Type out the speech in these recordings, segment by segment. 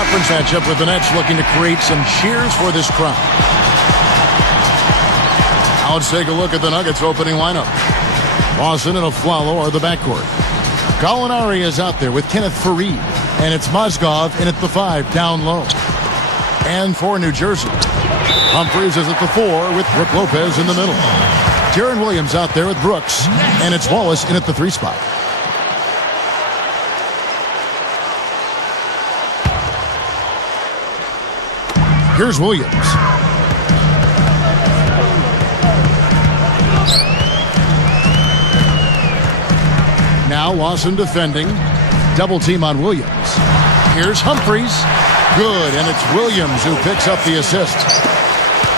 Conference matchup with the Nets looking to create some cheers for this crowd. Now let's take a look at the Nuggets opening lineup. Lawson and Afflalo are the backcourt. Gallinari is out there with Kenneth Faried. And it's Mozgov in at the 5 down low. And for New Jersey, Humphries is at the 4 with Brook Lopez in the middle. Deron Williams out there with Brooks. And it's Wallace in at the 3 spot. Here's Williams. Now Lawson defending. Double team on Williams. Here's Humphries. Good, and it's Williams who picks up the assist.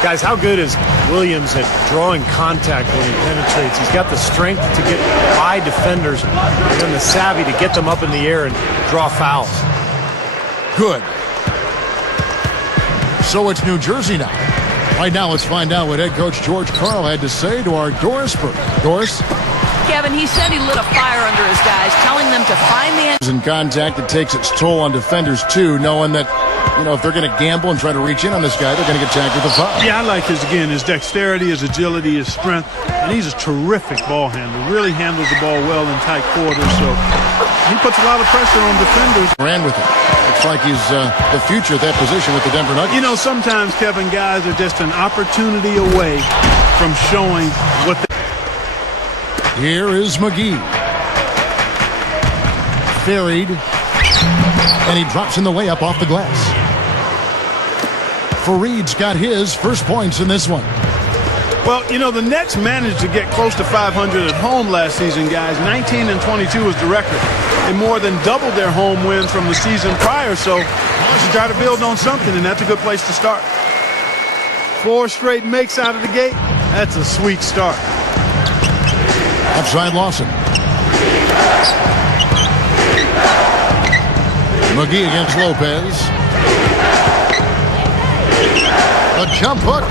Guys, how good is Williams at drawing contact when he penetrates? He's got the strength to get by defenders and then the savvy to get them up in the air and draw fouls. Good. So it's New Jersey now. Right now, let's find out what head coach George Karl had to say to our Doris Burke. Doris? Kevin, he said he lit a fire under his guys, telling them to find the end. In contact, it takes its toll on defenders, too, knowing that, if they're going to gamble and try to reach in on this guy, they're going to get tagged with a foul. Yeah, I like his dexterity, his agility, his strength, and he's a terrific ball handler. Really handles the ball well in tight quarters, so he puts a lot of pressure on defenders. Ran with him. Looks like he's the future at that position with the Denver Nuggets. Sometimes, Kevin, guys are just an opportunity away from showing what they... Here is McGee. Faried. And he drops in the layup off the glass. Faried's got his first points in this one. Well, the Nets managed to get close to 500 at home last season, guys. 19-22 was the record. They more than doubled their home wins from the season prior, so you should try to build on something, and that's a good place to start. 4 straight makes out of the gate. That's a sweet start. Outside Lawson. McGee against Lopez. A jump hook.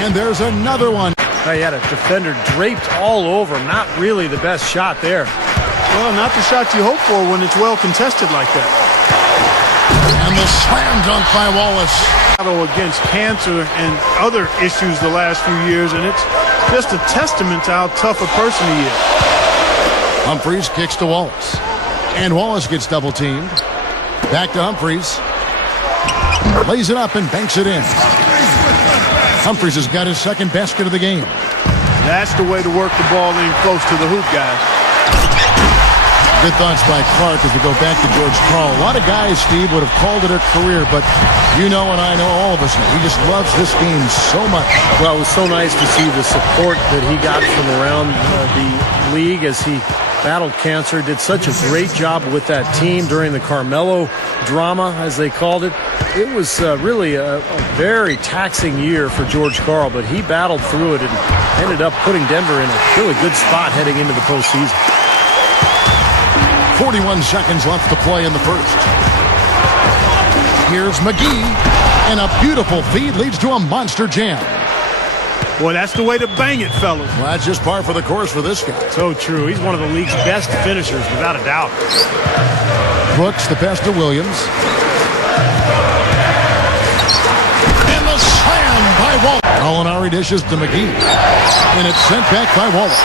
And there's another one. He had a defender draped all over him. Not really the best shot there. Well, not the shot you hope for when it's well contested like that. And the slam dunk by Wallace. Against cancer and other issues the last few years, and it's just a testament to how tough a person he is. Humphries kicks to Wallace. And Wallace gets double teamed. Back to Humphries. Lays it up and banks it in. Humphries has got his second basket of the game. That's the way to work the ball in close to the hoop, guys. Good thoughts by Clark as we go back to George Karl. A lot of guys, Steve, would have called it a career, but and I know, all of us know, he just loves this game so much. Well, it was so nice to see the support that he got from around the league as he battled cancer. Did such a great job with that team during the Carmelo drama, as they called it. It was really a very taxing year for George Karl, but he battled through it and ended up putting Denver in a really good spot heading into the postseason. 41 seconds left to play in the first. Here's McGee, and a beautiful feed leads to a monster jam. Boy, that's the way to bang it, fellas. Well, that's just par for the course for this guy. So true. He's one of the league's best finishers, without a doubt. Brooks, the pass to Williams. And the slam by Wallace. Gallinari dishes to McGee. And it's sent back by Wallace.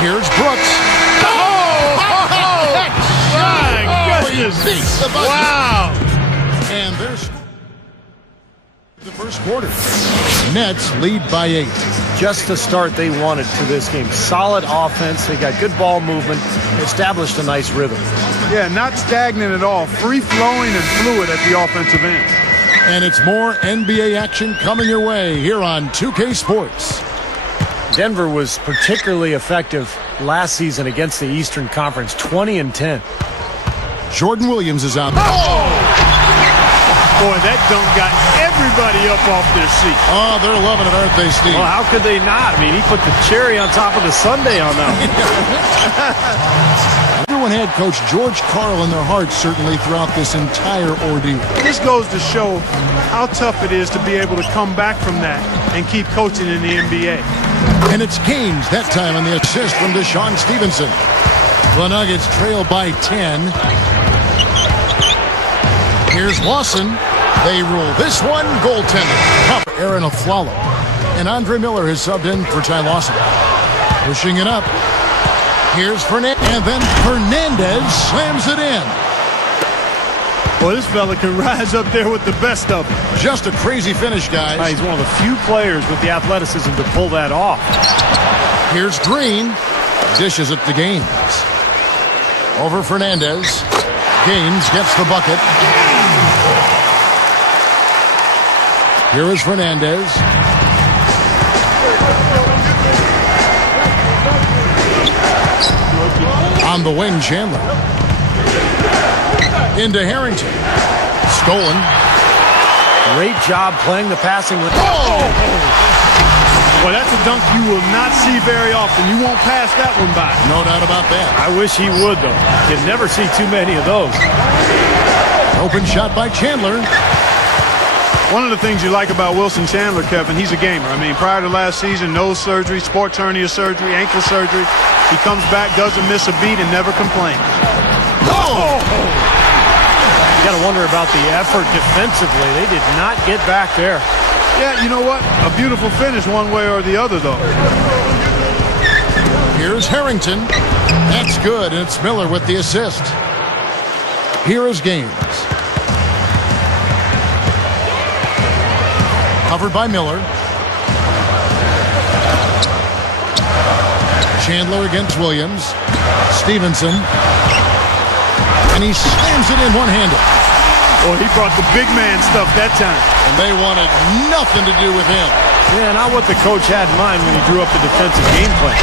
Here's Brooks. My goodness. Wow. And there's the first quarter. Nets lead by 8. Just the start they wanted to this game. Solid offense. They got good ball movement. Established a nice rhythm. Yeah, not stagnant at all. Free-flowing and fluid at the offensive end. And it's more NBA action coming your way here on 2K Sports. Denver was particularly effective last season against the Eastern Conference, 20-10. Jordan Williams is out. Boy, that dunk got everybody up off their seat. Oh, they're loving it, aren't they, Steve? Well, how could they not? I mean, he put the cherry on top of the sundae on that one. Everyone had Coach George Karl in their hearts, certainly, throughout this entire ordeal. This goes to show how tough it is to be able to come back from that and keep coaching in the NBA. And it's Gaines that time on the assist from Deshaun Stevenson. The Nuggets trail by 10. Here's Lawson. They rule this one goaltending. Aaron Aflalo. And Andre Miller has subbed in for Ty Lawson. Pushing it up. Here's Fernandez. And then Fernandez slams it in. Boy, this fella can rise up there with the best of them. Just a crazy finish, guys. He's one of the few players with the athleticism to pull that off. Here's Green. Dishes it to Gaines. Over Fernandez. Gaines gets the bucket. Here is Fernandez. On the wing, Chandler. Into Harrington. Stolen. Great job playing the passing. Boy, that's a dunk you will not see very often. You won't pass that one by. No doubt about that. I wish he would, though. You never see too many of those. Open shot by Chandler. One of the things you like about Wilson Chandler, Kevin, he's a gamer. I mean, prior to last season, nose surgery, sports hernia surgery, ankle surgery. He comes back, doesn't miss a beat, and never complains. Oh! You got to wonder about the effort defensively. They did not get back there. Yeah, you know what? A beautiful finish one way or the other, though. Here's Harrington. That's good, and it's Miller with the assist. Here is Gaines. Covered by Miller. Chandler against Williams. Stevenson. And he slams it in one-handed. Well, he brought the big man stuff that time. And they wanted nothing to do with him. Yeah, not what the coach had in mind when he drew up the defensive game plan.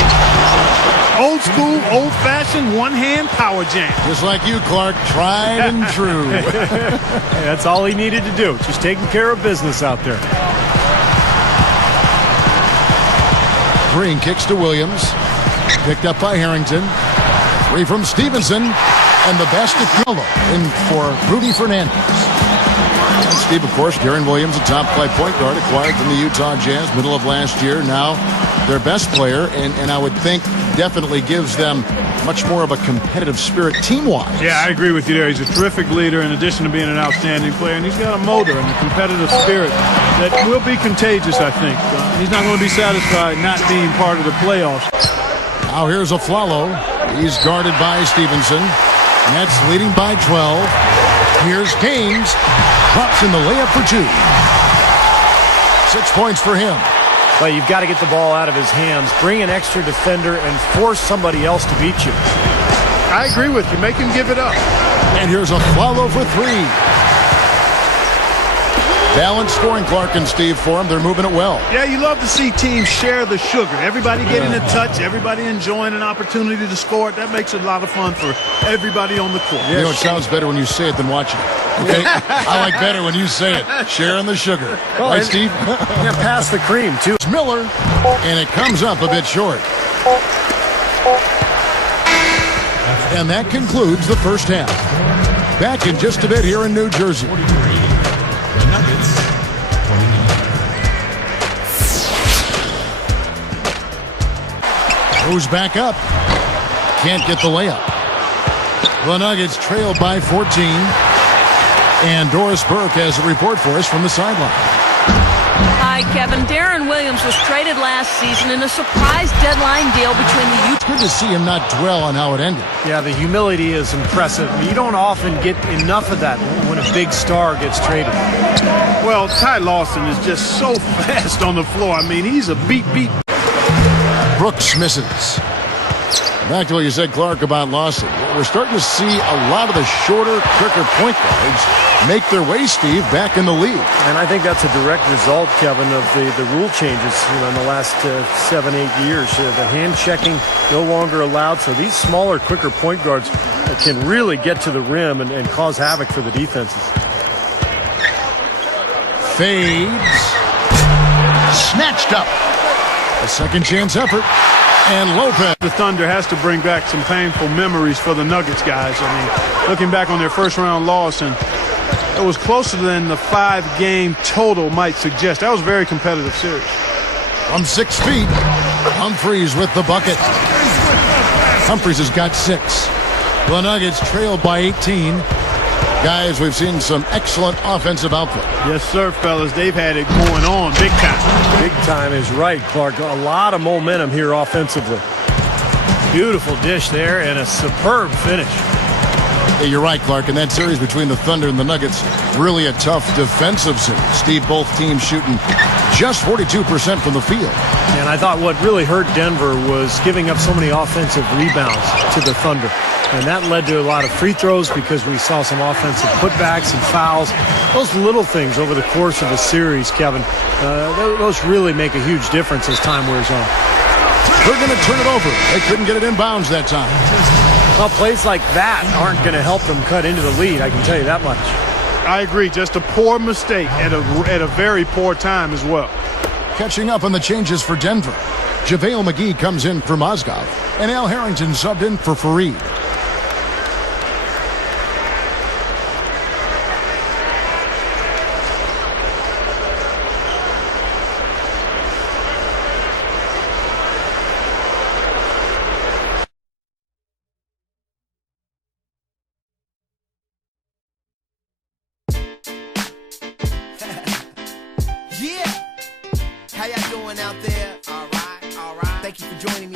Old school, old-fashioned, one-hand power jam. Just like you, Clark. Tried and true. Hey, that's all he needed to do. Just taking care of business out there. Green kicks to Williams. Picked up by Harrington. Three from Stevenson. And the best at Gildo in for Rudy Fernandez. And Steve, of course, Darren Williams, a top flight point guard, acquired from the Utah Jazz middle of last year. Now their best player, and I would think definitely gives them much more of a competitive spirit team-wise. Yeah, I agree with you there. He's a terrific leader in addition to being an outstanding player, and he's got a motor and a competitive spirit that will be contagious, I think. He's not going to be satisfied not being part of the playoffs. Now here's Aflalo. He's guarded by Stevenson. Nets leading by 12. Here's Gaines. Drops in the layup for 2. 6 points for him. But you've got to get the ball out of his hands, bring an extra defender, and force somebody else to beat you. I agree with you. Make him give it up. And here's Aflalo for 3. Balanced scoring, Clark and Steve, for him. They're moving it well. Yeah, you love to see teams share the sugar. Everybody getting a touch, everybody enjoying an opportunity to score it. That makes it a lot of fun for everybody on the court. You know, it sounds better when you say it than watching it. Okay? I like better when you say it. Sharing the sugar. Well, right, Steve? Yeah, pass the cream, too. It's Miller, and it comes up a bit short. And that concludes the first half. Back in just a bit here in New Jersey. Goes back up. Can't get the layup. The Nuggets trail by 14. And Doris Burke has a report for us from the sideline. Hi, Kevin. Darren Williams was traded last season in a surprise deadline deal between the Utah. It's good to see him not dwell on how it ended. Yeah, the humility is impressive. You don't often get enough of that when a big star gets traded. Well, Ty Lawson is just so fast on the floor. I mean, he's a beat. Brooks misses. Back to what you said, Clark, about Lawson. We're starting to see a lot of the shorter, quicker point guards make their way, Steve, back in the league. And I think that's a direct result, Kevin, of the rule changes in the last 7-8 years. The hand checking no longer allowed, so these smaller, quicker point guards can really get to the rim and cause havoc for the defenses. Fades. Snatched up. A second chance effort. And Lopez. The Thunder has to bring back some painful memories for the Nuggets, guys. I mean, looking back on their first-round loss, and it was closer than the 5-game total might suggest. That was a very competitive series. From 6 feet, Humphries with the bucket. Humphries has got 6. The Nuggets trail by 18. Guys, we've seen some excellent offensive output. Yes, sir, fellas. They've had it going on big time. Big time is right, Clark. A lot of momentum here offensively. Beautiful dish there and a superb finish. Yeah, you're right, Clark. In that series between the Thunder and the Nuggets, really a tough defensive series. Steve, both teams shooting just 42% from the field. And I thought what really hurt Denver was giving up so many offensive rebounds to the Thunder. And that led to a lot of free throws because we saw some offensive putbacks and fouls. Those little things over the course of the series, Kevin, those really make a huge difference as time wears on. They're going to turn it over. They couldn't get it in bounds that time. Well, plays like that aren't going to help them cut into the lead, I can tell you that much. I agree. Just a poor mistake at a very poor time as well. Catching up on the changes for Denver. JaVale McGee comes in for Mozgov, and Al Harrington subbed in for Fareed. Yeah. How y'all doing out there? All right. Thank you for joining me.